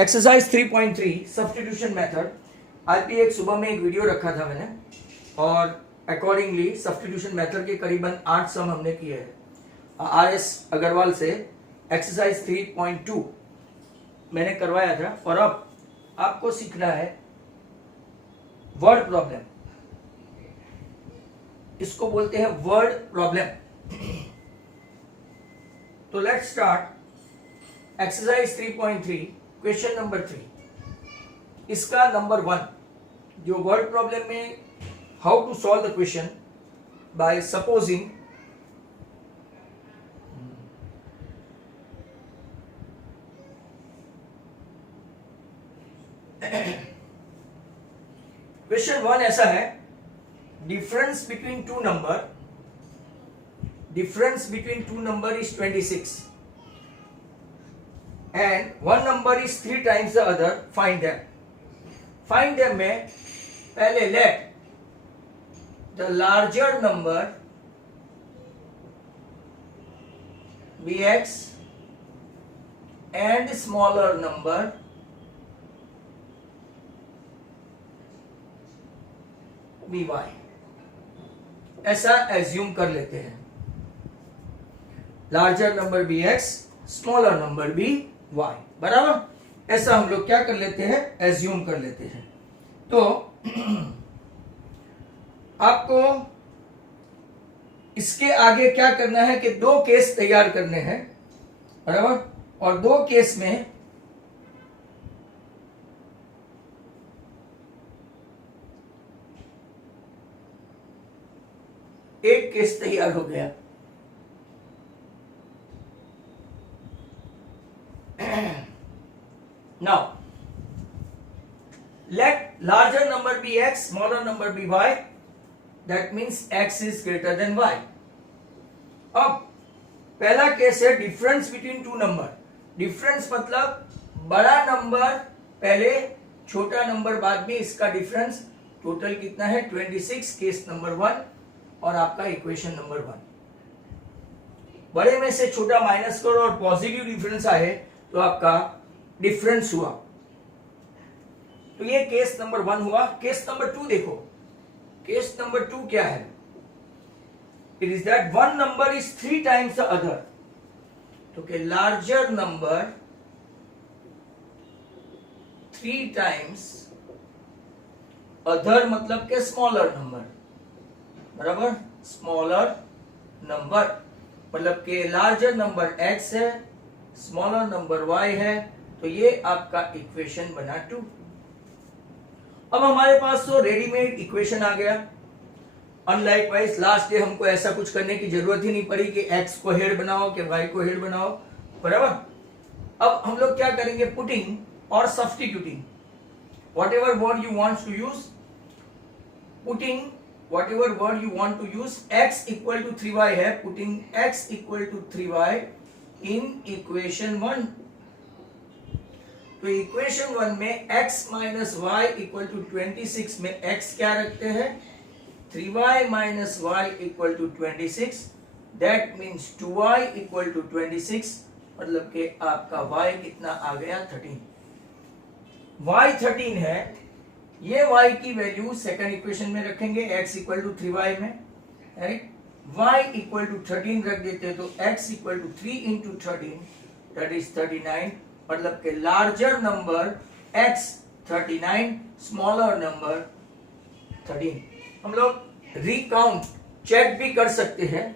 Exercise 3.3 substitution method. आज भी एक सुबह में एक वीडियो रखा था मैंने और अकॉर्डिंगली सब्स्टिट्यूशन मेथड के करीबन 8 सम हमने किए हैं। RS अग्रवाल से एक्सरसाइज 3.2 मैंने करवाया था और अब आपको सीखना है वर्ड प्रॉब्लम। इसको बोलते हैं वर्ड प्रॉब्लम। तो let's start exercise 3.3 question number 3। इसका नंबर 1 जो वर्ड प्रॉब्लम में how to solve the question by supposing question 1 ऐसा है, difference between two number is 26 and one number is 3 times the other. Find them में पहले let the larger number be x and smaller number be y। ऐसा assume कर लेते हैं, larger number be x, smaller number be y, बराबर। ऐसा हम लोग क्या कर लेते हैं, एज्यूम कर लेते हैं। तो आपको इसके आगे क्या करना है कि 2 केस तैयार करने हैं, बराबर। और 2 केस में एक केस तैयार हो गया। Now, let larger number be x, smaller number be y. That means x is greater than y. अब पहला केस है difference between two number. Difference मतलब बड़ा नंबर पहले, छोटा नंबर बाद में, इसका डिफरेंस टोटल कितना है 26, केस नंबर 1 और आपका इक्वेशन नंबर 1। बड़े में से छोटा माइनस करो और पॉजिटिव डिफरेंस आए तो आपका डिफरेंस हुआ। तो ये केस नंबर 1 हुआ। केस नंबर 2 देखो, केस नंबर 2 क्या है, it is that one number is 3 times the other. तो के लार्जर नंबर 3 टाइम्स अदर मतलब के स्मॉलर नंबर, बराबर। स्मॉलर नंबर मतलब के लार्जर नंबर x है, स्मॉलर नंबर y है। तो ये आपका इक्वेशन बना 2। अब हमारे पास तो रेडीमेड इक्वेशन आ गया। अनलाइक वाइज लास्ट डे हमको ऐसा कुछ करने की जरूरत ही नहीं पड़ी कि x को हेड बनाओ कि y को हेड बनाओ, बराबर। अब हम लोग क्या करेंगे, पुटिंग और substituting. Whatever word you want to use, putting whatever word you want to use, x equal to 3y है, putting x equal to 3y in equation 1। तो इक्वेशन 1 में x minus y equal to 26 में x क्या रखते हैं, 3y minus y equal to 26। that means 2y equal to 26 मतलब कि आपका y कितना आ गया 13। y 13 है, ये y की वैल्यू सेकंड इक्वेशन में रखेंगे, x इक्वल टू 3y में, राइट। y इक्वल टू 13 रख देते तो x equal to 3 into 13 that is 39। मतलब के larger number x 39, smaller number 13। हम लोग रिकाउंट चेक भी कर सकते हैं,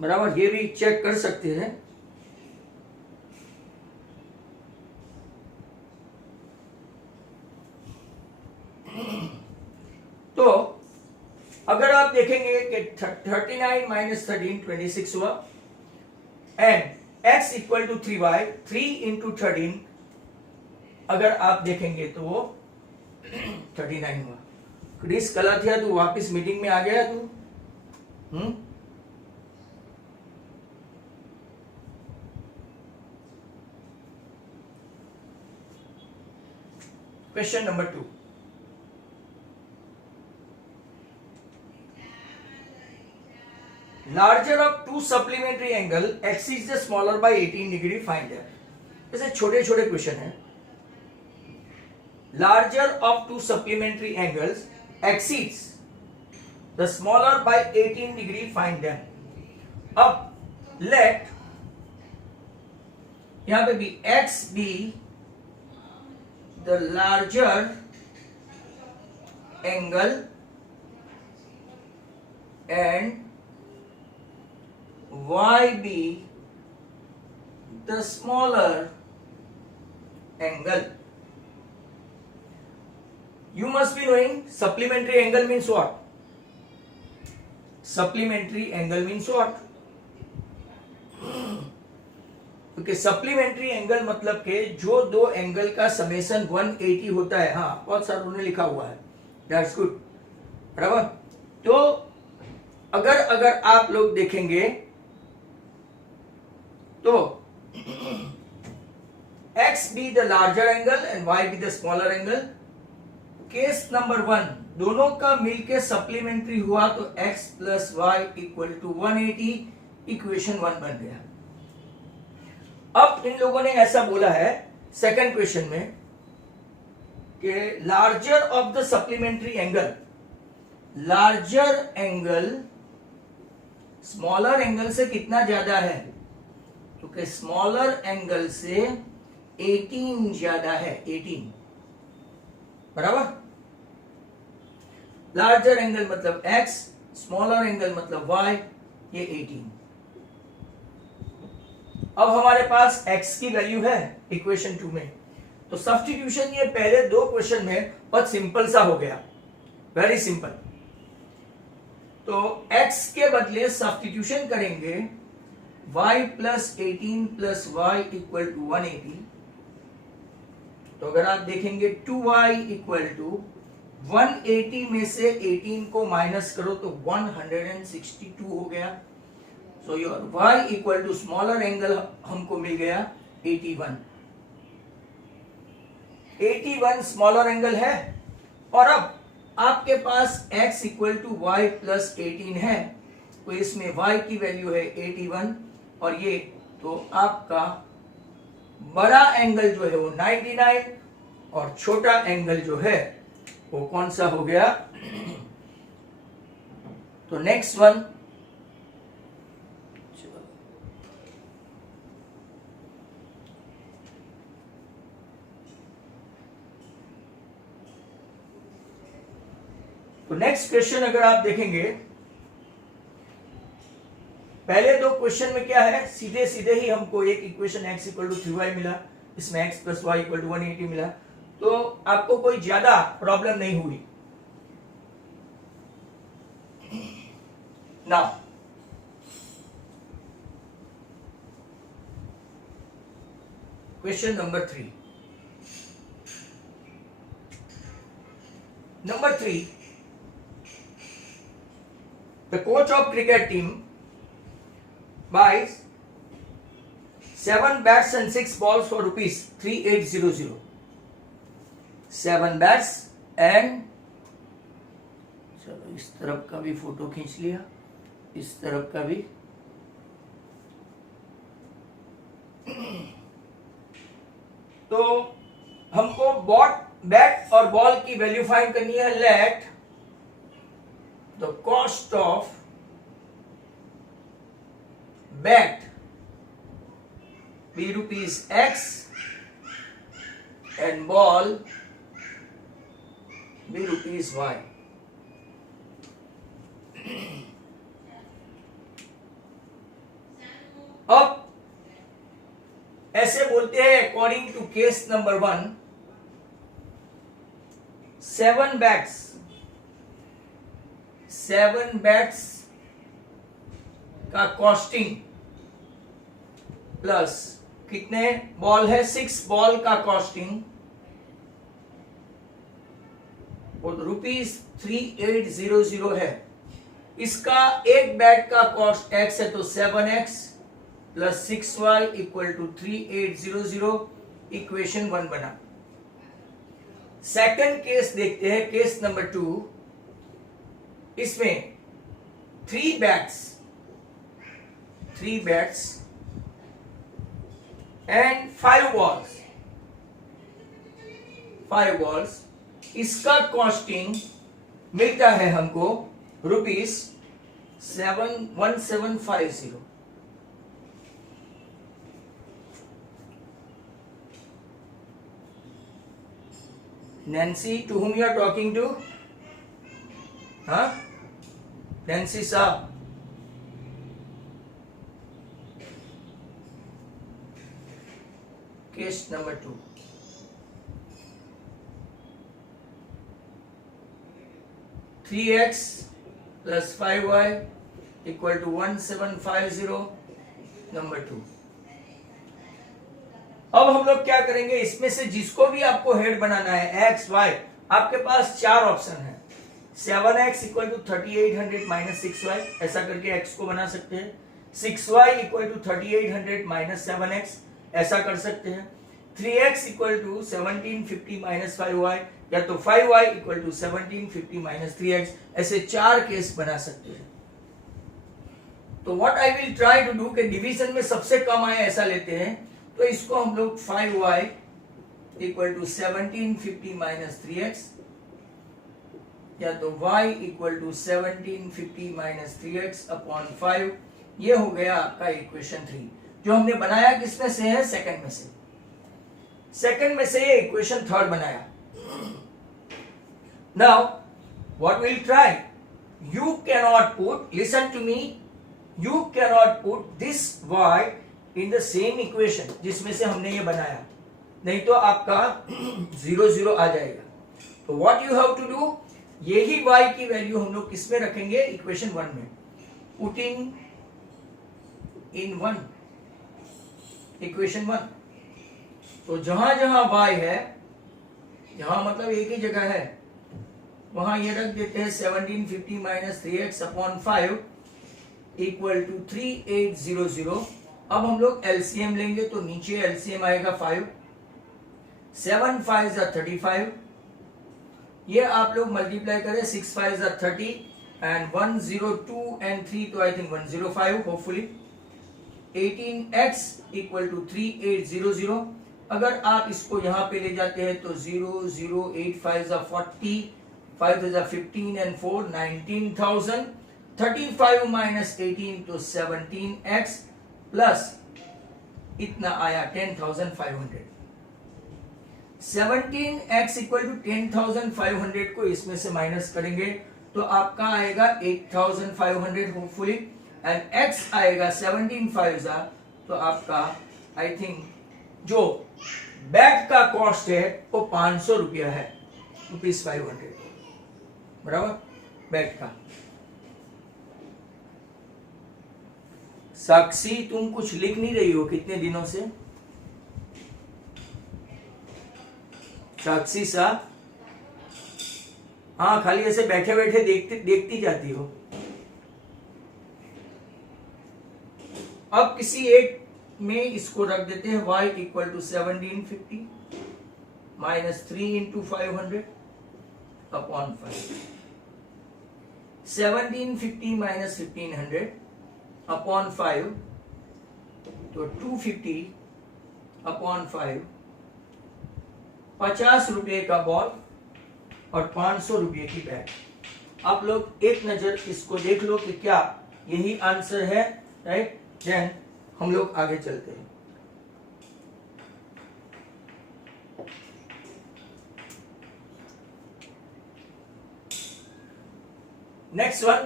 बराबर। ये भी चेक कर सकते हैं। तो अगर आप देखेंगे कि 39 माइनस 13 26 हुआ and x equal to 3y, 3 into 13 अगर आप देखेंगे तो वो 39 हुआ। क्रिस कल था तू वापिस मीटिंग में आ गया तू। Question number 2, larger of two supplementary angle x is the smaller by 18 degree, find them। जैसे छोटे छोटे क्वेश्चन है, larger of to supplementary angles exceeds the smaller by 18 degree, find them. अब लेट यहां पे भी x be the larger angle and y be the smaller angle. You must be knowing supplementary angle means what? Supplementary angle means what? Okay, supplementary angle मतलब के जो दो angle का summation 180 होता है। हाँ, बहुत सारों ने लिखा हुआ है, दैट्स गुड, बराबर। तो अगर आप लोग देखेंगे तो x be the larger angle and y be the smaller angle, case number 1 दोनों का मिलके सप्लीमेंट्री हुआ तो x plus y equal to 180, equation 1 बन गया। अब इन लोगों ने ऐसा बोला है सेकंड क्वेश्चन में कि larger of the supplementary angle, larger angle smaller angle से कितना ज्यादा है, क्योंकि स्मॉलर एंगल से 18 ज्यादा है, 18, बराबर। लार्जर एंगल मतलब x, स्मॉलर एंगल मतलब y, ये 18। अब हमारे पास x की वैल्यू है इक्वेशन 2 में, तो सब्स्टिट्यूशन ये पहले दो क्वेश्चन में बहुत सिंपल सा हो गया, वेरी सिंपल। तो x के बदले सब्स्टिट्यूशन करेंगे y plus 18 plus y equal to 180। तो अगर आप देखेंगे 2y इक्वल टू 180 में से 18 को माइनस करो तो 162 हो गया। So your y equal to smaller angle हमको मिल गया 81। 81 स्मॉलर एंगल है, और अब आपके पास x equal to y plus 18 है, तो इसमें y की वैल्यू है 81, और ये तो आपका बड़ा एंगल जो है वो 99 और छोटा एंगल जो है वो कौन सा हो गया। तो नेक्स्ट वन, तो नेक्स्ट क्वेश्चन अगर आप देखेंगे, पहले दो क्वेश्चन में क्या है, सीधे सीधे ही हमको एक equation x equal to 3y मिला, इसमें x plus y equal to 180 मिला, तो आपको कोई ज्यादा प्रॉब्लम नहीं हुई। Now question number 3। Number 3, the coach of cricket team buys 7 bats and 6 balls for rupees 3800. 7 bats and, चलो इस तरफ का भी फोटो खींच लिया, इस तरफ का भी। तो हमको बैट और बॉल की वैल्यू फाइंड करनी है। Let the cost of bat be rupees x and ball be rupees y. अब ऐसे बोलते हैं according to case number 1, 7 bats का कॉस्टिंग प्लस कितने बॉल है, 6 बॉल का कॉस्टिंग, और रुपीज 3800 है। इसका एक बैट का कॉस्ट x है, तो 7x plus 6y equal to 3800, equation 1 बना। सेकंड केस देखते हैं, केस नंबर 2। इसमें 3 बैट्स एंड 5 balls, इसका कॉस्टिंग मिलता है हमको ₹1750। Nancy, to whom you are talking to? Huh? Nancy साहब, case number 2। Three x plus 5y equal to 1750 number 2। अब हम लोग क्या करेंगे, इसमें से जिसको भी आपको हेड बनाना है एक्स वाई, आपके पास 4 ऑप्शन है। 7x equal to 3800 minus 6y, ऐसा करके x को बना सकते हैं। 6y equal to 3800 minus 7x, ऐसा कर सकते हैं। 3x equal to 1750 minus 5y, या तो 5y equal to 1750 minus 3x, ऐसे 4 केस बना सकते हैं। तो what I will try to do, के डिवीजन में सबसे कम आए ऐसा लेते हैं। तो इसको हम लोग 5y equal to 1750 minus 3x, या तो y equal to 1750 minus 3x upon 5, ये हो गया आपका इक्वेशन 3, जो हमने बनाया किसमें से है, सेकंड में से। सेकंड में से ये इक्वेशन थर्ड बनाया। Now what will try, you cannot put, listen to me, you cannot put this y in the same equation जिसमें से हमने ये बनाया, नहीं तो आपका 0 0 आ जाएगा। तो what you have to do, यही y की वैल्यू हम लोग किसमें रखेंगे, इक्वेशन 1 में, पुटिंग इन 1, इक्वेशन 1। तो जहां जहां y है, यहां मतलब एक ही जगह है, वहां ये रख देते हैं 1750 minus 3x upon 5 equal to 3800। अब हम लोग एलसीएम लेंगे, तो नीचे एलसीएम आएगा 5, 7 5 जा 35, ये आप लोग मल्टीप्लाई करें, 6 5 जा 30 एंड 102 एंड 3, तो I think 105 hopefully. 18x equal to 3800। अगर आप इसको यहां पे ले जाते हैं तो 0 0 8 5 जा 40, 5 जा 15 एंड 4 19,000, 35 माइनस 18 तो 17x प्लस इतना आया 10,500। 17x इक्वल टू 10,500 को इसमें से माइनस करेंगे तो आपका आएगा 8,500 होपफुली, एंड x आएगा 17 जा, तो आपका आई थिंक जो बैट का कॉस्ट है वो 500 रुपया है, ₹500, बराबर बैट का। साक्षी, तुम कुछ लिख नहीं रही हो कितने दिनों से? साक्षी सा, हाँ, खाली ऐसे बैठे बैठे देखती जाती हो। अब किसी एक में इसको रख देते हैं, y equal to 1750 minus 3 into 500 upon 5, 1750 minus 1500 upon 5, तो 250 अपॉन 5, 50 रुपए का बॉल और 500 रुपए की बैट। आप लोग एक नजर इसको देख लो कि क्या यही आंसर है, राइट? देन हम लोग आगे चलते हैं। Next one,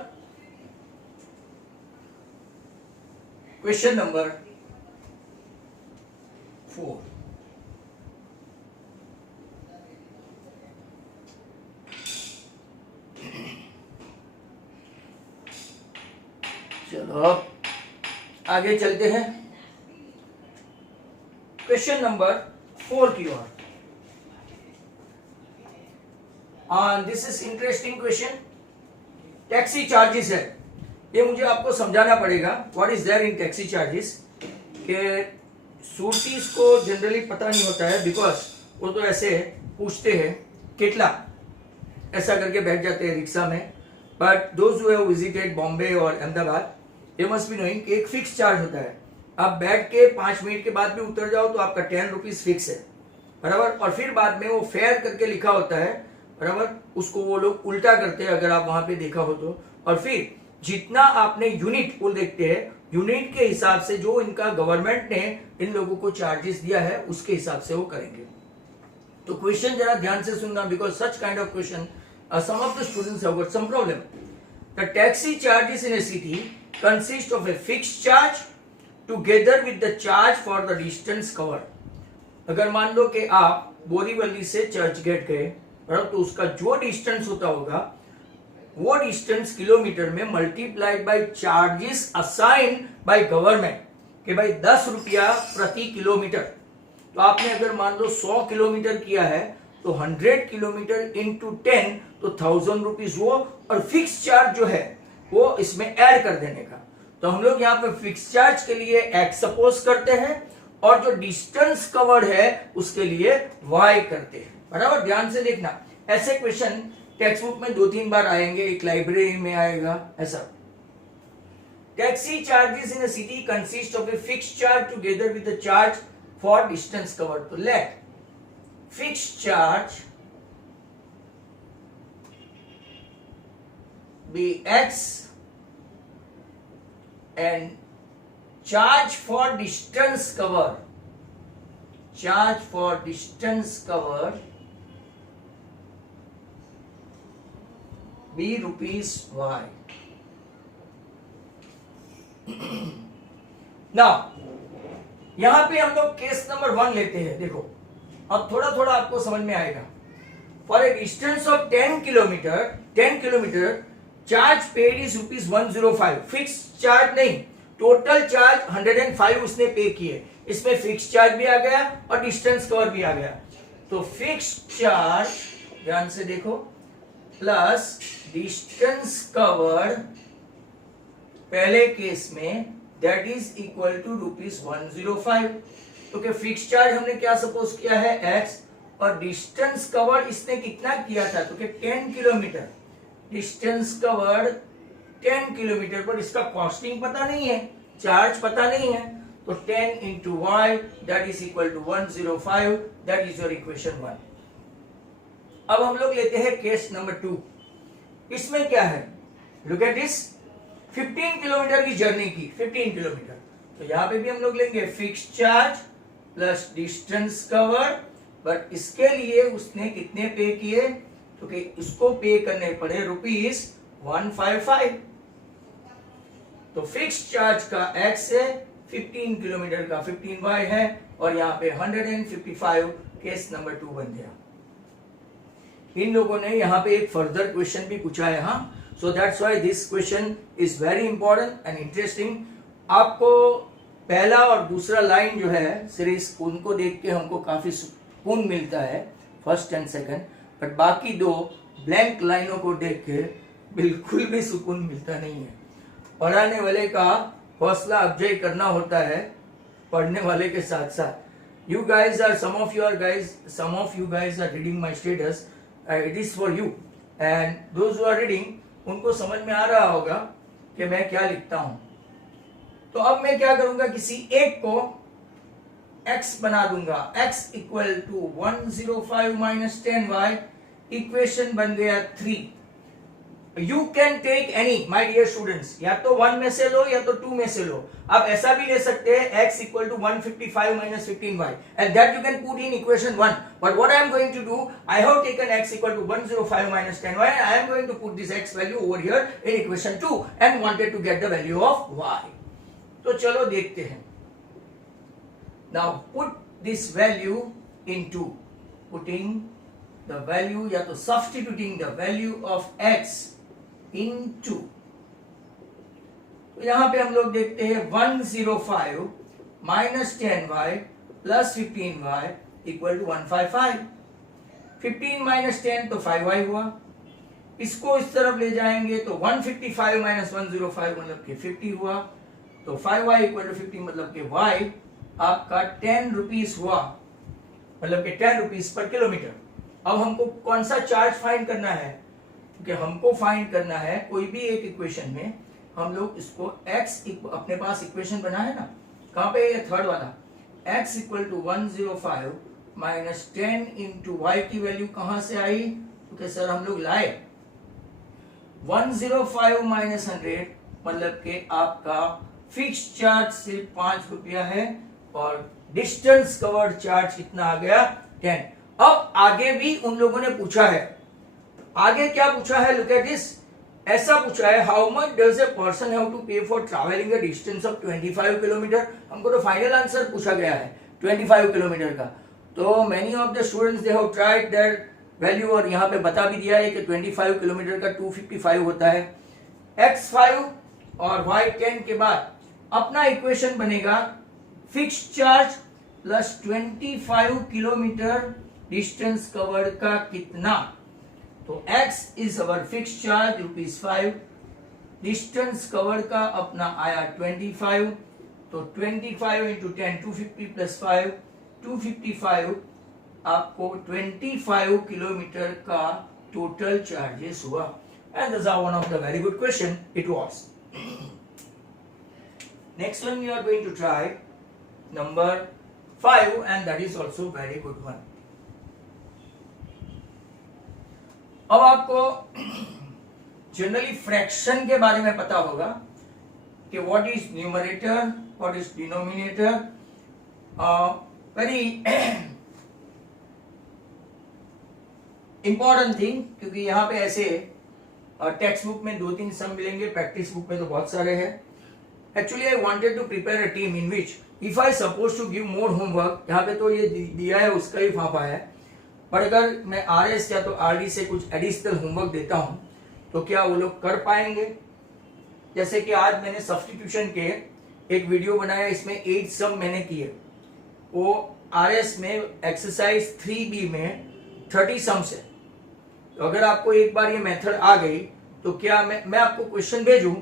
question number 4। चलो आगे चलते हैं क्वेश्चन नंबर 4 की ओर। This is interesting question. Taxi charges है, ये मुझे आपको समझाना पड़ेगा what is there in taxi charges. के सूरतीस को जनरली पता नहीं होता है, बिकॉज वो तो ऐसे पूछते हैं कितना, ऐसा करके बैठ जाते हैं रिक्शा में। But those who have visited Bombay और Ahmedabad, they must be knowing कि एक फिक्स चार्ज होता है। आप बैठ के 5 मिनट के बाद भी उतर जाओ तो आपका 10 रुपीज फिक्स है, बराबर। और फिर बाद में वो फेयर करके लिखा होता है, बराबर, उसको वो लोग उल्टा करते हैं अगर आप वहां पे देखा हो तो। और फिर जितना आपने यूनिट वो देखते हैं, यूनिट के हिसाब से जो इनका गवर्नमेंट ने इन लोगों को चार्जेस दिया है उसके हिसाब से वो करेंगे। तो क्वेश्चन जरा ध्यान से सुनना, because such kind of question some of the students have got some problem. The taxi charges in a city consist of a fixed charge together with the charge for the distance covered. अगर मान लो कि आप बोरीवली से church gate गए, तो उसका जो distance होता होगा वो डिस्टेंस किलोमीटर में multiplied by charges assigned by government, कि भाई 10 रुपया प्रति किलोमीटर। तो आपने अगर मान लो 100 किलोमीटर किया है तो 100 किलोमीटर इंटू 10 तो 1000 रुपीज वो, और फिक्स चार्ज जो है वो इसमें ऐड कर देने का। तो हम लोग यहाँ पे फिक्स चार्ज के लिए x सपोज करते हैं और जो डिस्टेंस कवर्ड है उसके लिए y करते हैं, बराबर। ध्यान से देखना, ऐसे क्वेश्चन टेक्स्ट बुक में 2-3 बार आएंगे, एक लाइब्रेरी में आएगा ऐसा। Taxi charges in a city consist of a fixed charge together with the charge for distance covered. तो let fixed charge be x and charge for distance covered be rupees y. Now यहां पे हम लोग case number 1 लेते हैं। देखो अब थोड़ा थोड़ा आपको समझ में आएगा। For a distance of 10 kilometre charge paid is rupees 105। Fix charge नहीं, टोटल चार्ज 105 उसने पे किए, इसमें फिक्स चार्ज भी आ गया और डिस्टेंस कवर भी आ गया। तो फिक्स चार्ज ध्यान से देखो प्लस डिस्टेंस कवर्ड पहले केस में that is equal to rupees 105। क्योंकि फिक्स चार्ज हमने क्या सपोज किया है x, और डिस्टेंस कवर्ड इसने कितना किया था तो 10 किलोमीटर। डिस्टेंस कवर्ड 10 किलोमीटर पर इसका कॉस्टिंग पता नहीं है, चार्ज पता नहीं है, तो 10 into y that is equal to 105। That is your equation 1। अब हम लोग लेते हैं केस नंबर 2। इसमें क्या है, लुक एट दिस, 15 किलोमीटर की जर्नी की, 15 किलोमीटर। तो यहां पे भी हम लोग लेंगे fixed charge plus distance covered, but इसके लिए उसने कितने पे किए, तो कि उसको पे करने पड़े रुपीज 155। तो फिक्स्ड चार्ज का x है, 15 किलोमीटर का 15y है, और यहाँ पे 155 केस नंबर 2 बन गया। इन लोगों ने यहाँ पे एक फर्दर क्वेश्चन भी पूछा है, हाँ। So that's why this question is very important and interesting. आपको पहला और दूसरा लाइन जो है सीरीज, उनको देख के हमको काफी सुकून मिलता है, फर्स्ट एंड सेकंड, बट बाकी 2 ब्लैंक लाइनों को देख के बिल्कुल भी सुकून मिलता नहीं है। पढ़ाने वाले का हौसला अफजाई करना होता है पढ़ने वाले के साथ साथ। You guys are some of you guys are reading my status. It is for you, and those who are reading उनको समझ में आ रहा होगा कि मैं क्या लिखता हूं। तो अब मैं क्या करूंगा, किसी एक को x बना दूंगा, x equal to 105 minus 10y, equation बन गया 3। You can take any my dear students, या तो 1 में से लो या तो 2 में से लो। आप ऐसा भी ले सकते हैं x equal to 155 minus 15y, and that you can put in equation 1। But what I am going to do, I have taken x equal to 105 minus 10y, and I am going to put this x value over here in equation 2 and wanted to get the value of y। तो चलो देखते हैं। Now put this value into, putting the value या तो substituting the value of x into, तो यहां पे हम लोग देखते हैं 105 minus 10y plus 15y equal to 155। 15 minus 10 तो 5y हुआ, इसको इस तरफ ले जाएंगे तो 155 माइनस 105 मतलब कि 50 हुआ, तो 5y इक्वल टू 50 मतलब कि y आपका 10 रुपीज हुआ, मतलब कि 10 रुपीज पर किलोमीटर। अब हमको कौन सा चार्ज फाइंड करना है, कि हमको फाइंड करना है कोई भी एक इक्वेशन में हम लोग इसको x अपने पास इक्वेशन बना है ना, कहां पे? ये थर्ड वाला, x equal to 105 minus 10 into y की वैल्यू कहां से आई? क्योंकि सर हम लोग लाए 105 माइनस 100 मतलब कि आपका फिक्स चार्ज सिर्फ 5 रुपया है और डिस्टेंस कवर्ड चार्ज कितना आ गया? 10। अब आगे भी उन लोगों ने पूछा है, आगे क्या पूछा है? लुक एट दिस, ऐसा पूछा है how much does a person have to pay for travelling a distance of 25 kilometre. हमको तो फाइनल आंसर पूछा गया है 25 किलोमीटर का। तो many of the students they have tried that value और यहाँ पे बता भी दिया है कि 25 किलोमीटर का 255 होता है। x5 और y10 के बाद अपना इक्वेशन बनेगा fix charge plus 25 kilometre distance covered का कितना। तो x is our fix charge ₹5, distance covered का अपना आया 25, तो 25 इंटू 10 250 प्लस 5 255 आपको 25 किलोमीटर का टोटल चार्जेस हुआ। And this are one of the very good question it was. Next one we are going to try number 5 and that is also very good one. अब आपको generally fraction के बारे में पता होगा कि what is numerator, what is denominator. Very important thing, क्योंकि यहाँ पे ऐसे टेक्स्ट बुक में 2-3 सम मिलेंगे, प्रैक्टिस बुक में तो बहुत सारे हैं। Actually I wanted to prepare a team in which if I suppose to give more homework, यहाँ पे तो ये दिया है उसका ही फाफा है, पर अगर मैं आरएस या तो आरडी से कुछ एडिशनल होमवर्क देता हूं तो क्या वो लोग कर पाएंगे? जैसे कि आज मैंने सब्स्टिट्यूशन के एक वीडियो बनाया, इसमें 8 सम मैंने किए, वो आरएस में एक्सरसाइज 3B में 30 सम्स है। तो अगर आपको एक बार ये मेथड आ गई तो क्या मैं आपको क्वेश्चन भेजूं,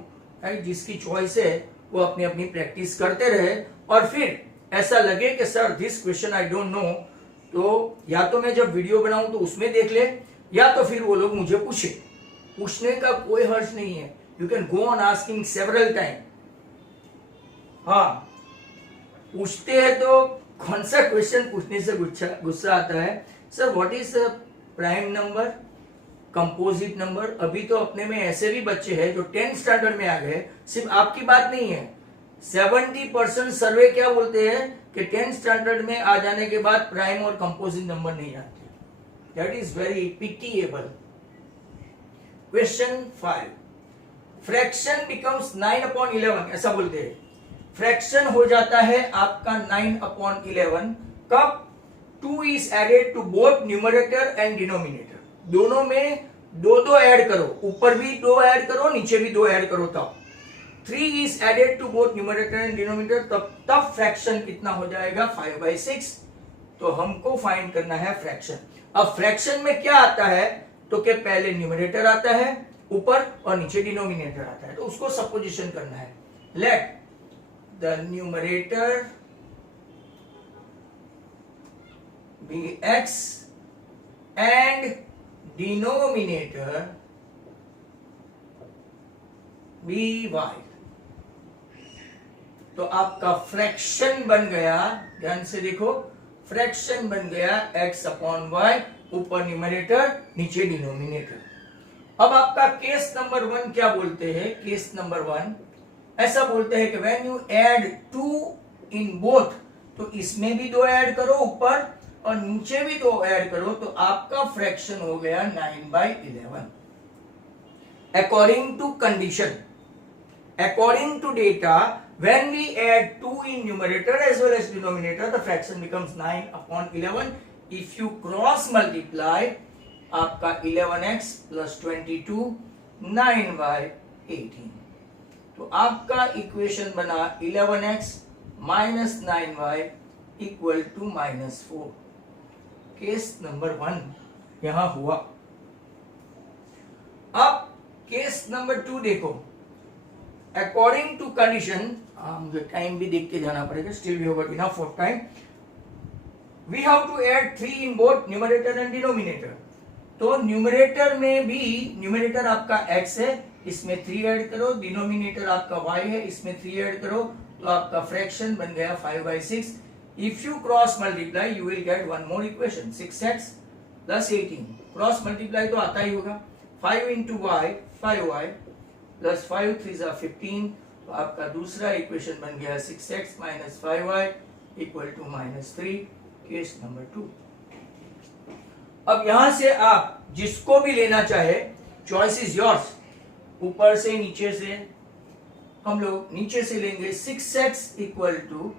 जिसकी चॉइस है वो अपनी अपनी प्रैक्टिस करते रहे, और फिर ऐसा लगे कि sir this question I don't know, तो या तो मैं जब वीडियो बनाऊं तो उसमें देख ले, या तो फिर वो लोग मुझे पूछे। पूछने का कोई हर्ज नहीं है, you can go on asking several time. हाँ, पूछते हैं तो कौन सा क्वेश्चन पूछने से गुस्सा आता है? Sir what is prime number, composite number. अभी तो अपने में ऐसे भी बच्चे हैं जो 10th स्टैंडर्ड में आ गए, सिर्फ आपकी बात नहीं है, 70% सर्वे क्या बोलते हैं कि 10th स्टैंडर्ड में आ जाने के बाद प्राइम और कंपोजिट नंबर नहीं आते। That is very pitiable. Question 5, fraction becomes 9/11, ऐसा बोलते हैं। फ्रैक्शन हो जाता है आपका 9/11 कब? 2 is added to both numerator and denominator. दोनों में 2 ऐड करो, ऊपर भी 2 ऐड करो, नीचे भी 2 ऐड करो, तब 3 is added to both numerator and denominator, तब फ्रैक्शन कितना हो जाएगा? 5/6। तो हमको फाइंड करना है फ्रैक्शन। अब फ्रैक्शन में क्या आता है? तो क्या पहले न्यूमरेटर आता है ऊपर और नीचे डिनोमिनेटर आता है, तो उसको सपोजिशन करना है। Let the numerator be x and denominator be y। तो आपका फ्रैक्शन बन गया, ध्यान से देखो, फ्रैक्शन बन गया x/y, ऊपर न्यूमरेटर नीचे डिनोमिनेटर। अब आपका केस नंबर 1 क्या बोलते हैं? केस नंबर 1 ऐसा बोलते हैं कि when you add 2 in both, तो इसमें भी 2 ऐड करो ऊपर और नीचे भी 2 ऐड करो, तो आपका फ्रैक्शन हो गया 9/11। According to condition, according to data, when we add 2 in numerator as well as denominator, the fraction becomes 9/11. If you cross multiply, आपका 11x plus 22 9/18। तो आपका इक्वेशन बना 11x minus 9y equal to -4। Case number 1 यहां हुआ। अब case number 2 देखो, according to condition, मुझे time भी देख के जाना पड़ेगा, still we have got enough of time. We have to add 3 in both numerator and denominator. तो न्यूमरेटर में भी, न्यूमरेटर आपका x है, इसमें 3 ऐड करो, डिनोमिनेटर आपका y है, इसमें 3 ऐड करो, तो आपका फ्रैक्शन बन गया 5/6। If you cross multiply you will get one more equation 6x plus 18। Cross multiply तो आता ही होगा। 5 इंटू वाई 5y प्लस 5 3 जा 15। तो आपका दूसरा इक्वेशन बन गया 6x minus 5y equal to -3। Case number 2। अब यहां से आप जिसको भी लेना चाहे, चॉइस इज योर्स। ऊपर से नीचे से हम लोग नीचे से लेंगे 6x equal to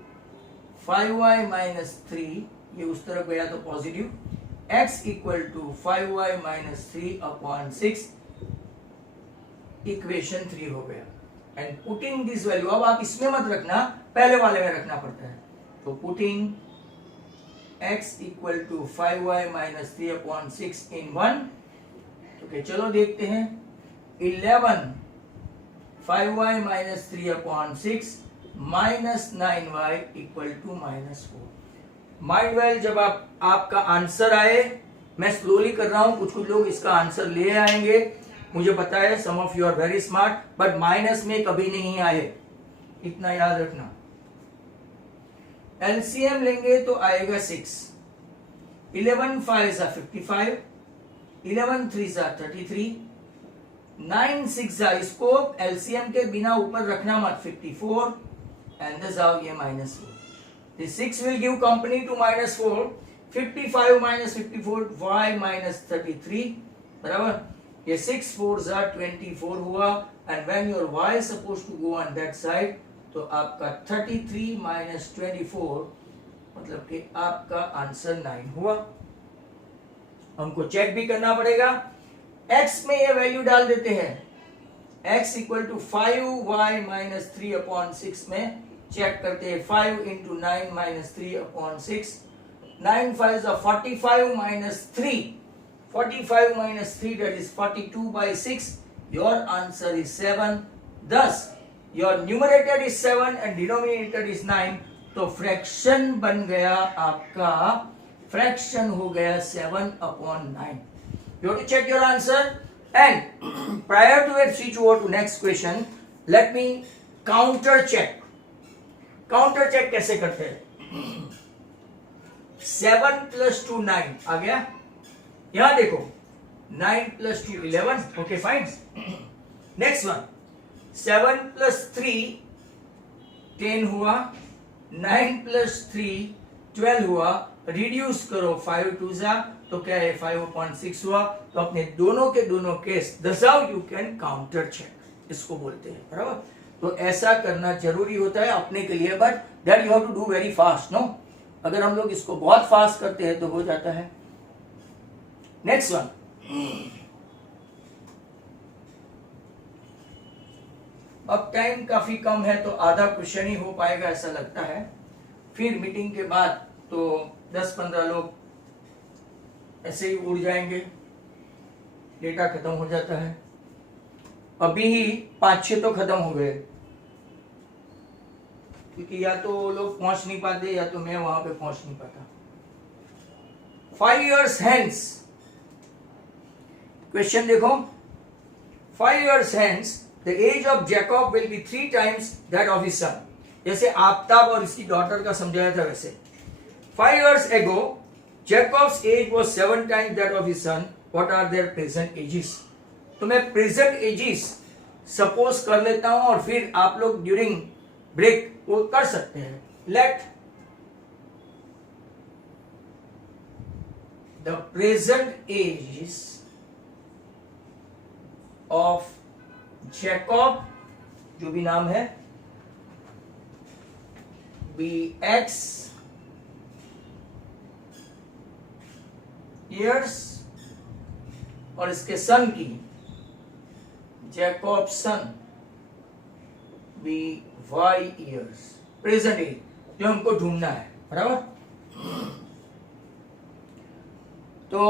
5y minus 3, ये उस तरफ गया तो positive, x equal to 5y minus 3 upon 6, equation 3 हो गया। एंड पुटिंग दिस वैल्यू, अब आप इसमें मत रखना, पहले वाले में रखना पड़ता है। तो putting x equal to 5y minus 3 upon 6 in 1, तो चलो देखते हैं। 11 5y minus 3 upon 6 minus 9y equal to -4। Mind well, जब आपका आंसर आए, मैं स्लोली कर रहा हूं, कुछ कुछ लोग इसका आंसर ले आएंगे, मुझे पता है some of you are very smart, but minus में कभी नहीं आए, इतना याद रखना। एलसीएम लेंगे तो आएगा 6। 11 5 जा 55, 11 3 जा 33, 9 6 जा, इसको एलसीएम के बिना ऊपर रखना मत, 54 एंड दिस आओ ये -4। This 6 will give company to -4, 55 minus 54 y minus 33, बराबर। ये 6 4 जा 24 हुआ, and when your y is supposed to go on that side, तो आपका 33 minus 24 मतलब कि आपका आंसर 9 हुआ। हमको चेक भी करना पड़ेगा, x में ये वैल्यू डाल देते हैं, x equal to 5y minus 3 upon 6 में चेक करते हैं। 5 into 9 minus 3 upon 6, 9 5 is 45 minus 3, 45 minus 3 that is 42/6, your answer is 7। thus your numerator is 7 and denominator is 9, तो फ्रैक्शन बन गया आपका, फ्रैक्शन हो गया 7/9। You have to check your answer, and prior to it switch over to next question, let me counter check। Counter check कैसे करते हैं? 7 + 2 9 आ गया, यहां देखो 9 + 2 11, ओके फाइन। नेक्स्ट वन 7 + 3 10 हुआ, 9 + 3 12 हुआ, रिड्यूस करो 5 2 जा, तो क्या है 5/6 हुआ। तो अपने दोनों के दोनों केस दसाओ यू कैन काउंटर चेक, इसको बोलते हैं, बराबर। तो ऐसा करना जरूरी होता है अपने के लिए, but that you have to do very fast, no. अगर हम लोग इसको बहुत फास्ट करते हैं तो हो जाता है। नेक्स्ट वन, अब टाइम काफी कम है तो आधा क्वेश्चन ही हो पाएगा ऐसा लगता है, फिर मीटिंग के बाद तो 10-15 लोग ऐसे ही उड़ जाएंगे, डेटा खत्म हो जाता है। अभी ही 5-6 तो खत्म हो गए, क्योंकि या तो लोग पहुंच नहीं पाते या तो मैं वहां पे पहुंच नहीं पाता। 5 years hence, क्वेश्चन देखो, 5 years hence the age of Jacob will be 3 times that of his son। जैसे आफ्ताब और इसकी डॉटर का समझाया था वैसे। 5 years ago Jacob's age was 7 times that of his son, what are their present ages? तो मैं प्रेजेंट एजेस सपोज कर लेता हूं और फिर आप लोग ड्यूरिंग ब्रेक वो कर सकते हैं। Let the present ages of Jacob, जो भी नाम है, बी x years, और इसके सन की Jacob son be y years, present age जो हमको ढूंढना है, बराबर। तो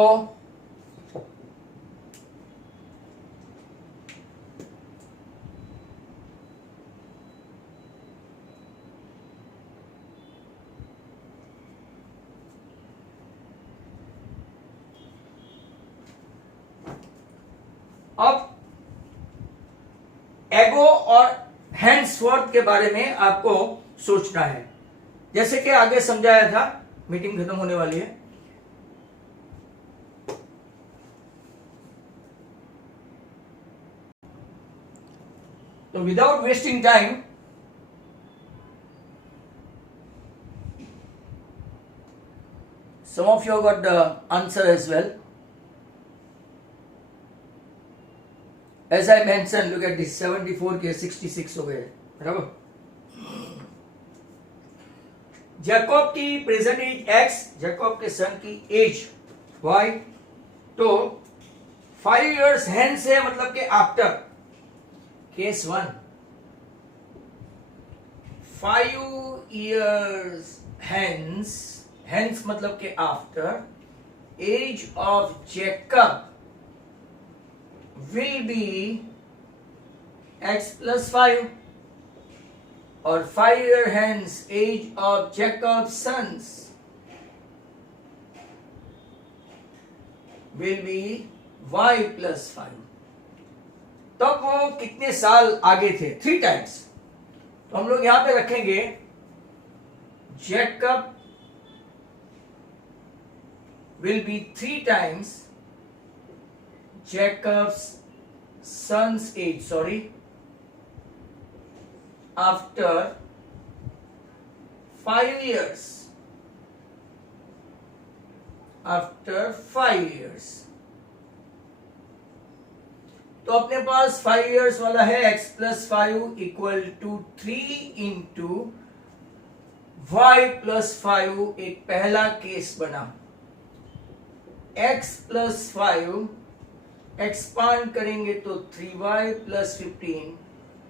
अब एगो और हैंड्सवर्थ के बारे में आपको सोचना है, जैसे कि आगे समझाया था। मीटिंग खत्म होने वाली है। तो without wasting time some of you have got the answer as well. As I mentioned, look at this 74 के 66 हो गए, बराबर। जैकब की प्रेजेंट एज x, जैकब के सन की एज y, तो 5 years hence है, मतलब के आफ्टर। केस 1, 5 years hence, hence मतलब के after, age of Jacob will be x plus 5, और 5 year hence age of Jacob's sons will be y plus 5। तब वो कितने साल आगे थे? 3 times। तो हम लोग यहां पे रखेंगे Jacob will be 3 times Jacob's son's age, after 5 years, after 5 years। तो अपने पास 5 years वाला है x plus 5 equal to 3 into y plus 5, एक पहला केस बना। x plus 5 एक्सपांड करेंगे तो 3y plus 15,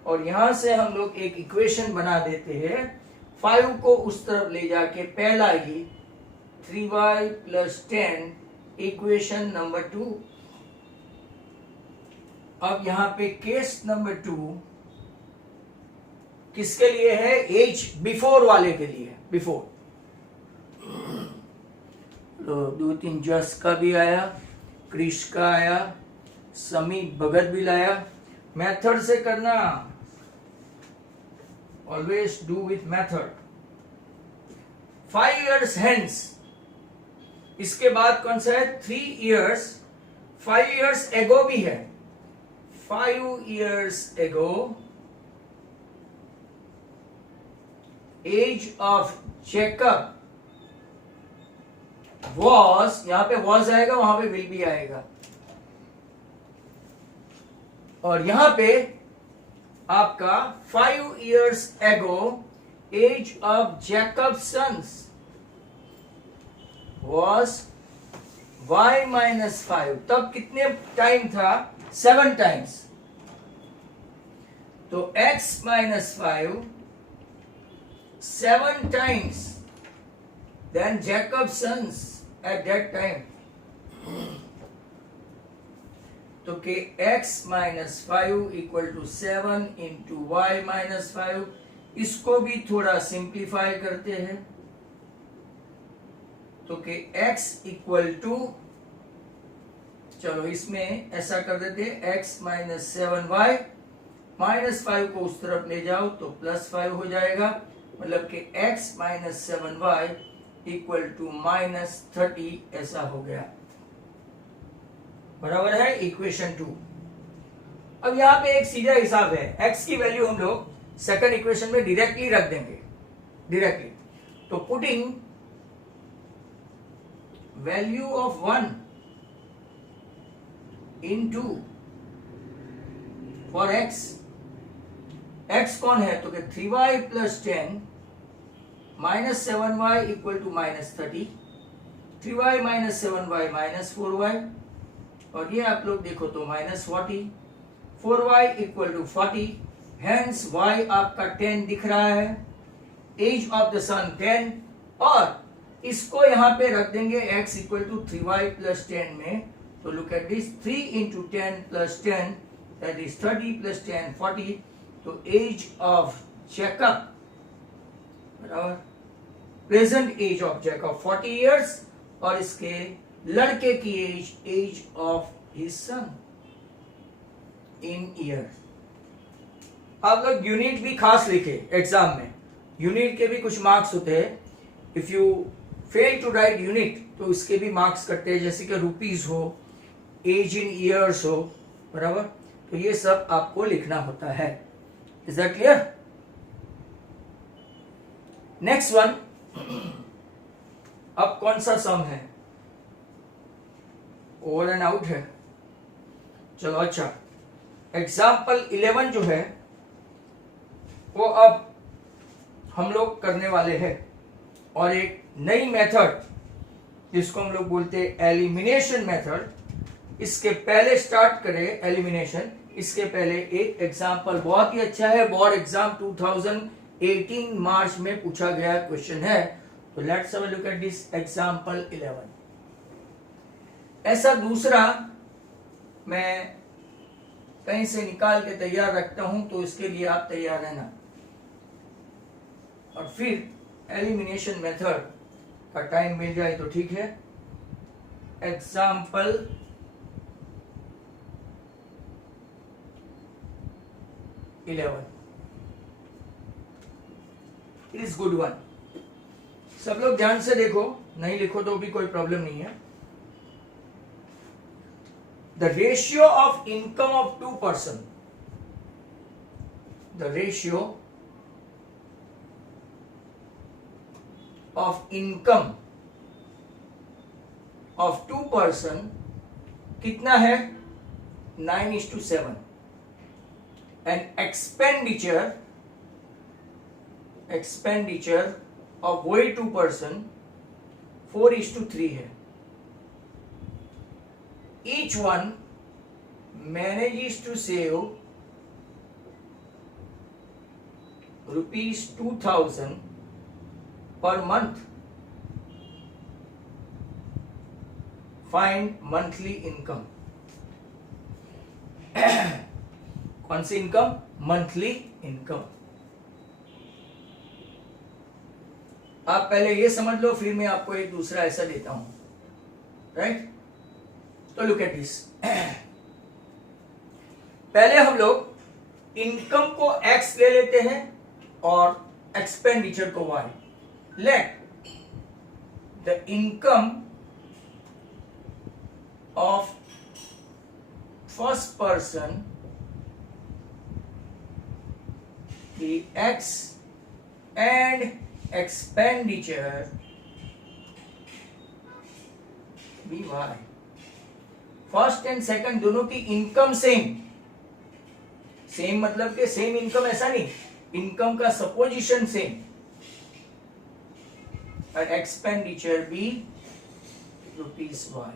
और यहां से हम लोग एक इक्वेशन बना देते हैं। 5 को उस तरफ ले जाके पहला ही 3y plus 10, इक्वेशन नंबर 2। अब यहां पे केस नंबर 2 किसके लिए है? एज बिफोर वाले के लिए, बिफोर। तो 2-3 जस का भी आया, क्रिश का आया, समी भगत भी लाया। मेथड से करना, always do with method. 5 years hence, इसके बाद कौन सा है? 3 years, 5 years ago भी है। 5 years ago age of Jacob was, यहां पे was आएगा, वहां पे will भी आएगा, और यहां पे आपका 5 years ago age of Jacob sons was y minus 5। तब कितने टाइम था? 7 टाइम्स। तो x minus 5 7 times than Jacob's sons at that time। तो कि x minus 5 equal to 7 into y minus 5, इसको भी थोड़ा सिंप्लीफाई करते हैं। तो कि x इक्वल टू, चलो इसमें ऐसा कर देते हैं, x minus 7y, माइनस 5 को उस तरफ ले जाओ तो प्लस 5 हो जाएगा, मतलब कि x minus 7y equal to minus 30, ऐसा हो गया। बराबर है इक्वेशन 2। अब यहां पे एक सीधा हिसाब है, x की वैल्यू हम लोग सेकंड इक्वेशन में डायरेक्टली रख देंगे, डायरेक्टली। तो putting value of 1 into for x, x कौन है? तो 3y plus 10 minus 7y equal to minus 30, 3y minus 7y minus 4y, और ये आप लोग देखो तो minus 40, 4y equal to 40, hence y आपका 10 दिख रहा है, एज ऑफ द सन 10, और इसको यहां पे रख देंगे x equal to 3y plus 10 में। तो look at this, 3 into 10 plus 10, that is 30 plus 10 40। तो एज ऑफ जैकब, बराबर present age of Jacob 40 years, और इसके लड़के की age of his son in year. आप लोग यूनिट भी खास लिखे एग्जाम में, यूनिट के भी कुछ मार्क्स होते हैं. If you fail to write unit तो इसके भी मार्क्स कटते हैं, जैसे कि रुपीज हो, एज इन ईयर्स हो, बराबर. तो ये सब आपको लिखना होता है. Is that clear? Next one. अब कौन सा सम है? ओवर एंड आउट है. चलो अच्छा, एग्जाम्पल 11 जो है वो अब हम लोग करने वाले हैं, और एक नई मेथड जिसको हम लोग बोलते हैं एलिमिनेशन मेथड. इसके पहले स्टार्ट करें एलिमिनेशन, इसके पहले एक एग्जाम्पल बहुत ही अच्छा है, बोर्ड एग्जाम 2018 मार्च में पूछा गया क्वेश्चन है. तो let's have a look at this example 11. ऐसा दूसरा मैं कहीं से निकाल के तैयार रखता हूं, तो इसके लिए आप तैयार रहना. और फिर एलिमिनेशन मेथड का टाइम मिल जाए तो ठीक है. Example 11 it is good one. सब लोग ध्यान से देखो, नहीं लिखो तो भी कोई प्रॉब्लम नहीं है. The ratio of income of 2 person, the ratio of income of 2 person कितना है? 9:7. एंड एक्सपेंडिचर ऑफ वही 2 पर्सन 4:3 है. Each one manages to save ₹2,000 per month. Find monthly income. कौन सी इनकम? Monthly income. आप पहले ये समझ लो, फिर मैं आपको एक दूसरा ऐसा देता हूं. राइट? तो लुक एट दिस. पहले हम लोग इनकम को एक्स ले लेते हैं और एक्सपेंडिचर को Y. Let the income of first person की X and expenditure be Y. First and second दोनों की इनकम सेम. सेम मतलब कि सेम इनकम ऐसा नहीं, इनकम का सपोजिशन सेम. और एक्सपेंडिचर भी ₹y.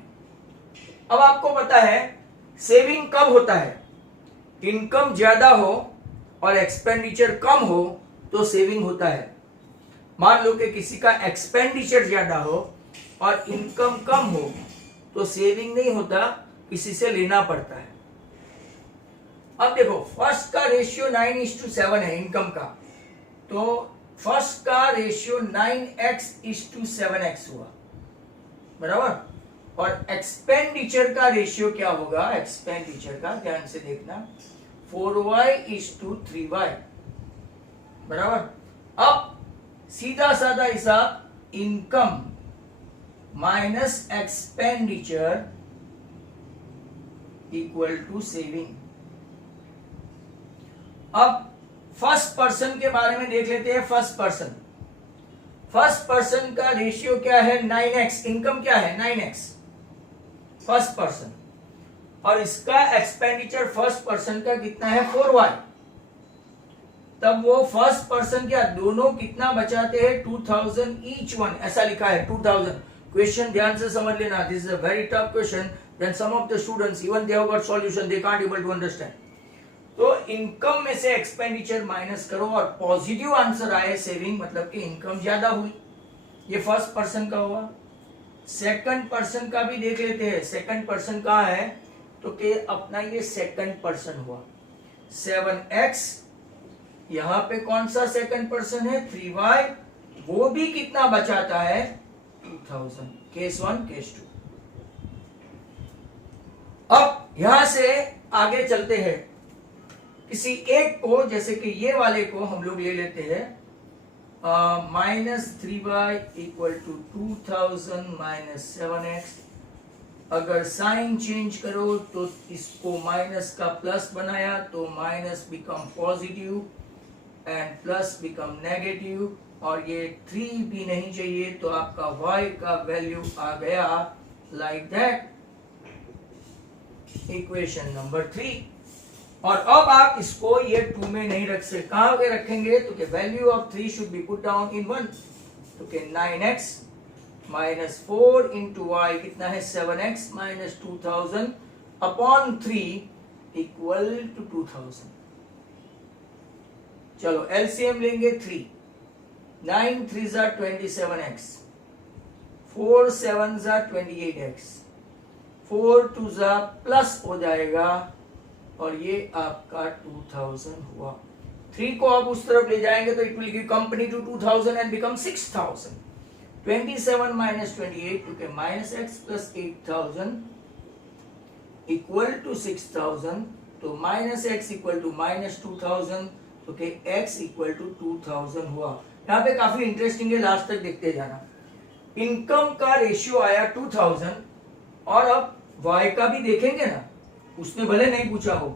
अब आपको पता है सेविंग कब होता है? इनकम ज्यादा हो और एक्सपेंडिचर कम हो तो सेविंग होता है. मान लो कि किसी का एक्सपेंडिचर ज्यादा हो और इनकम कम हो तो सेविंग नहीं होता, किसी से लेना पड़ता है. अब देखो, फर्स्ट का रेशियो 9:7 है इनकम का, तो फर्स्ट का रेशियो 9x:7x हुआ, बराबर. और एक्सपेंडिचर का रेशियो क्या होगा? एक्सपेंडिचर का ध्यान से देखना, 4y:3y, बराबर. अब सीधा साधा हिसाब, income minus expenditure equal to saving. अब फर्स्ट पर्सन के बारे में देख लेते हैं. फर्स्ट पर्सन का रेशियो क्या है? 9x. इनकम क्या है? 9x first person. और इसका एक्सपेंडिचर फर्स्ट पर्सन का कितना है? 4y. तब वो फर्स्ट पर्सन क्या दोनों कितना बचाते हैं? 2000 ईच वन, ऐसा लिखा है 2000. क्वेश्चन ध्यान से समझ लेना, this is a very tough question. Then some of the students even they have got solution, they can't able to understand. तो इनकम में से एक्सपेंडिचर माइनस करो और पॉजिटिव आंसर आए सेविंग, मतलब कि इनकम ज्यादा हुई. ये फर्स्ट पर्सन का हुआ. सेकंड पर्सन का भी देख लेते हैं. सेकंड पर्सन कहाँ है? तो के अपना ये सेकंड पर्सन हुआ 7x. यहां पे कौन सा सेकंड पर्सन है? 3y. वो भी कितना बचाता है? 2000. Case 1, case 2. अब यहां से आगे चलते हैं. किसी एक को, जैसे कि ये वाले को हम लोग ले लेते हैं -3y equal to 2000 minus 7x। अगर साइन चेंज करो तो इसको माइनस का प्लस बनाया तो minus become positive and plus become negative, और ये 3 भी नहीं चाहिए तो आपका y का वैल्यू आ गया लाइक दैट, इक्वेशन नंबर 3। और अब आप इसको ये 2 में नहीं रख सकते, कहां पे रखेंगे तो कि value of 3 should be put down in 1, तो कि 9x माइनस 4 इंटू वाई कितना है 7x minus 2000 upon 3 equal to 2000। चलो एलसीएम लेंगे 3, 9 3 जा 27x, 4 7 जा 28x, 4 2 जा प्लस हो जाएगा और ये आपका 2000 हुआ। 3 को आप उस तरफ ले जाएंगे तो it will give company to 2000 and become 6000। 27 minus 28 two के minus x plus 8000 equal to 6000, तो minus x equal to minus 2000, तो के x इक्वल टू 2000 हुआ। यहाँ पे काफी इंटरेस्टिंग है, लास्ट तक देखते जाना। इनकम का रेशियो आया 2000 और अब y का भी देखेंगे ना, उसने भले नहीं पूछा हो।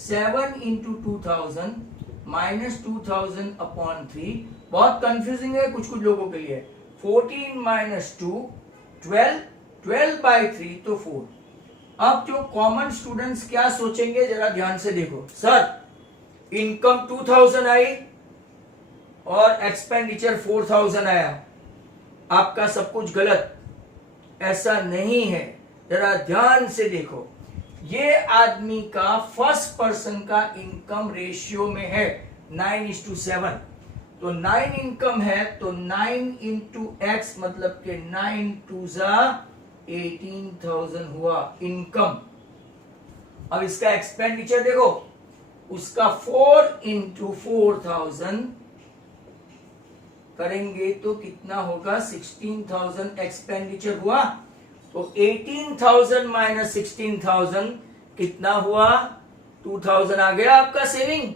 7 इंटू 2000 माइनस 2000 अपॉन 3, बहुत कंफ्यूजिंग है कुछ कुछ लोगों के लिए। 14 माइनस 2 12, 12 बाई 3 तो 4। अब जो कॉमन स्टूडेंट्स क्या सोचेंगे जरा ध्यान से देखो, सर इनकम 2000 आई और एक्सपेंडिचर 4000 आया, आपका सब कुछ गलत। ऐसा नहीं है, जरा ध्यान से देखो। ये आदमी का फर्स्ट पर्सन का इनकम रेशियो में है 9:7, तो 9 इनकम है तो 9 इंटू एक्स मतलब के 9 2 जा 18,000 हुआ इनकम। अब इसका एक्सपेंडिचर देखो, उसका 4 इंटू 4000 करेंगे तो कितना होगा 16,000 एक्सपेंडिचर हुआ, तो 18,000 माइनस 16,000 कितना हुआ 2000 आ गया आपका सेविंग।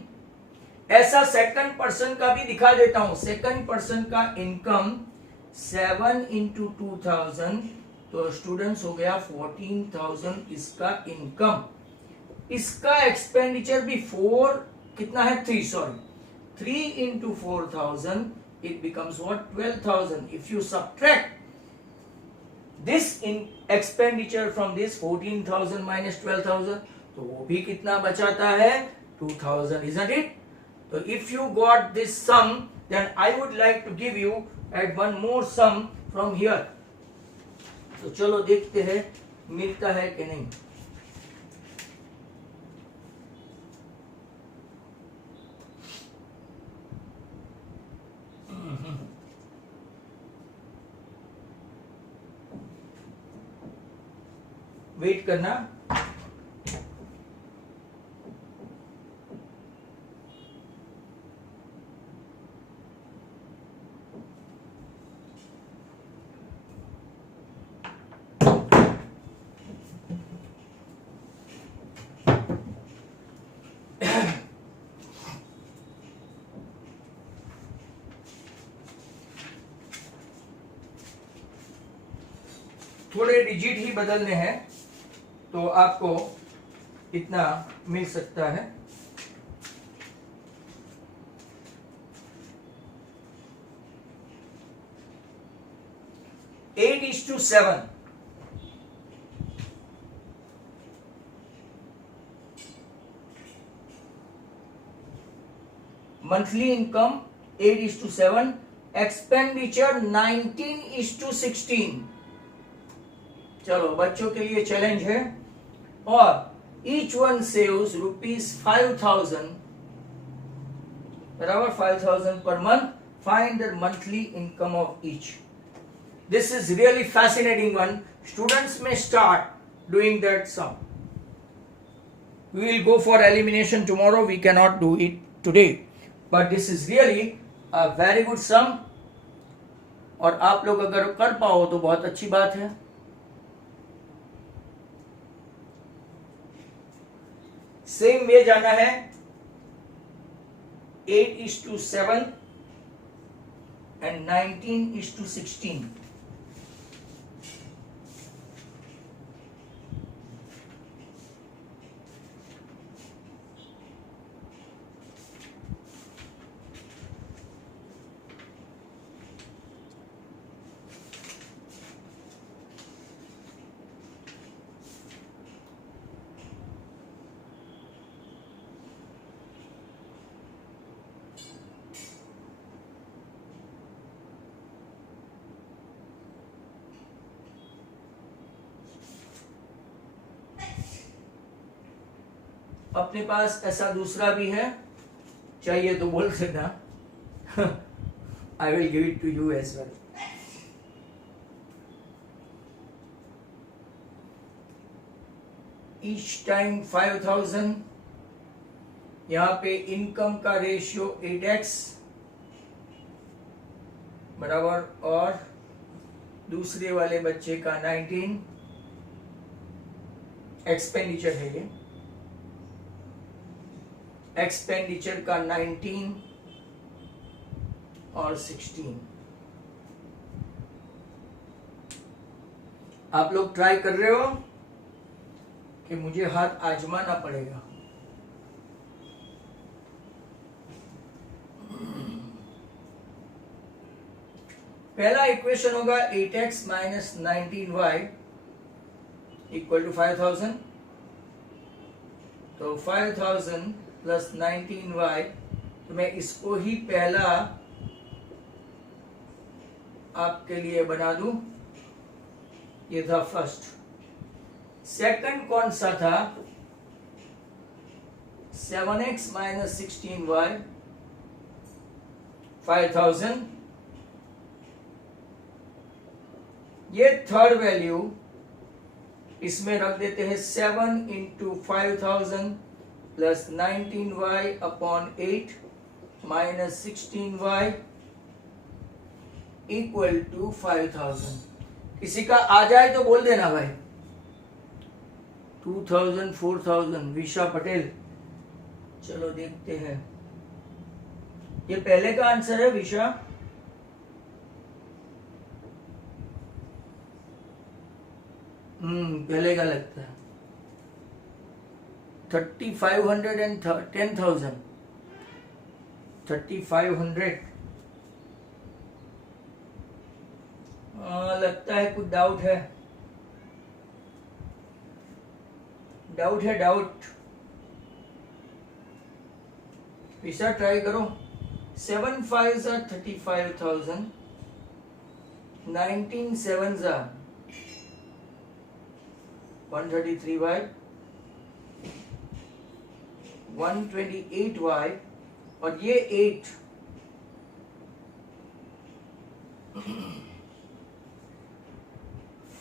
ऐसा सेकंड पर्सन का भी दिखा देता हूं। सेकंड पर्सन का इनकम 7 इंटू 2000, तो स्टूडेंट्स हो गया 14,000 इसका इनकम। इसका एक्सपेंडिचर भी 4 कितना है 3 into 4000 it becomes what 12,000. If you subtract this in expenditure from this 14,000 minus 12,000, तो वो भी कितना बचाता है 2000, isn't it? So if you got this sum, then I would like to give you add one more sum from here. तो चलो देखते हैं मिलता है कि नहीं। वेट करना। थोड़े डिजिट ही बदलने हैं तो आपको इतना मिल सकता है। Eight is to 7, monthly income 8:7, expenditure 19:16। चलो बच्चों के लिए चैलेंज है, और ईच वन सेव्स ₹5,000 बराबर 5,000 पर month. Find the monthly income of each. This is really fascinating one. Students में start doing that sum. We will go for elimination tomorrow. We cannot do it today, but this is really a very good sum. और आप लोग अगर कर पाओ तो बहुत अच्छी बात है। सेम वे जाना है। 8:7 19:16। अपने पास ऐसा दूसरा भी है, चाहिए तो बोल सकना। I will give it to you as well. Each time 5000। यहां पे इनकम का रेशियो 8x बराबर, और दूसरे वाले बच्चे का 19। एक्सपेंडिचर है ये, एक्सपेंडिचर का 19 और 16। आप लोग ट्राई कर रहे हो कि मुझे हाथ आजमाना पड़ेगा। पहला इक्वेशन होगा 8x minus 19y equal to 5000। तो 5000 प्लस 19y, तो मैं इसको ही पहला आपके लिए बना दूं। ये था फर्स्ट। सेकंड कौन सा था? 7x minus 16y 5000। ये थर्ड वैल्यू इसमें रख देते हैं। 7 into 5000 plus 19y upon 8 minus 16y equal to 5000। किसी का आ जाए तो बोल देना भाई। 2000, 4000। विशा पटेल, चलो देखते हैं। ये पहले का आंसर है विशा। पहले का लगता है। 3500 एंड 10,000। 3500 लगता है कुछ डाउट है। डाउट। विशा ट्राई करो। 7 5s are 35,000। 19 7s are 133y, 128y, और ये 8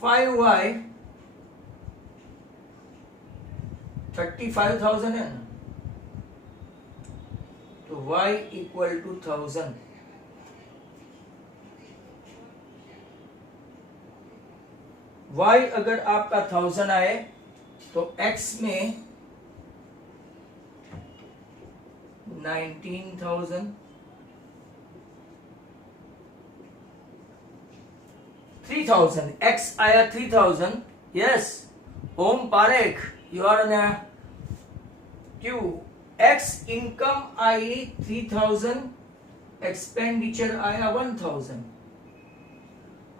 5y 35,000 है ना, तो y इक्वल टू 1000। y अगर आपका 1000 आए तो x में 19,000, 3,000। x आया 3,000। Yes, Om Parekh, you are in queue. x income आई 3,000, एक्सपेंडिचर आया 1,000।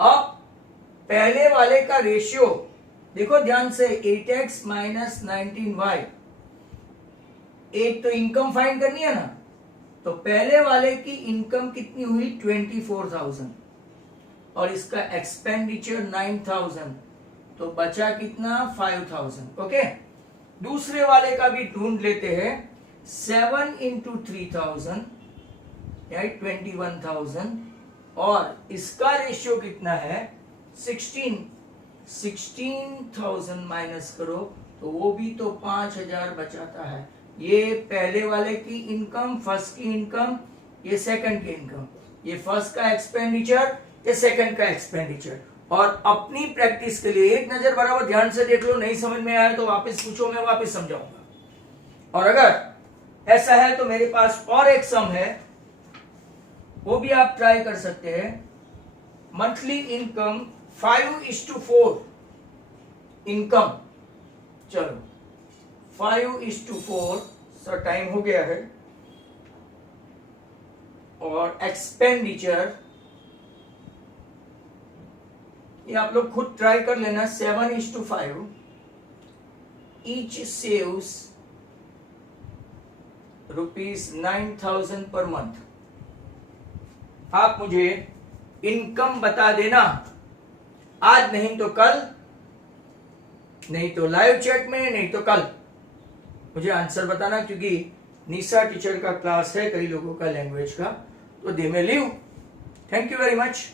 अब पहले वाले का रेशियो देखो ध्यान से। 8x minus 19y। एक तो इनकम फाइंड करनी है ना, तो पहले वाले की इनकम कितनी हुई? 24,000, और इसका एक्सपेंडिचर 9,000, तो बचा कितना? 5,000। ओके, दूसरे वाले का भी ढूंढ लेते हैं। 7 इंटू 3,000 राइट 21,000, और इसका रेशियो कितना है? 16। 16,000 माइनस करो तो वो भी तो 5,000 बचाता है। ये पहले वाले की इनकम, फर्स्ट की इनकम, ये सेकंड की इनकम, ये फर्स्ट का एक्सपेंडिचर, ये सेकंड का एक्सपेंडिचर। और अपनी प्रैक्टिस के लिए एक नजर बराबर ध्यान से देख लो। नहीं समझ में आया तो वापस पूछो, मैं वापस समझाऊंगा। और अगर ऐसा है तो मेरे पास और एक सम है वो भी आप ट्राई कर सकते हैं। मंथली इनकम 5:4 इनकम, चलो 5:4 सर टाइम हो गया है। और एक्सपेंडिचर ये आप लोग खुद ट्राई कर लेना, 7:5। Each saves ₹9,000 per month. आप मुझे इनकम बता देना, आज नहीं तो कल, नहीं तो लाइव चैट में, नहीं तो कल मुझे आंसर बताना, क्योंकि निशा टीचर का क्लास है कई लोगों का लैंग्वेज का, तो दे में leave. Thank you very much.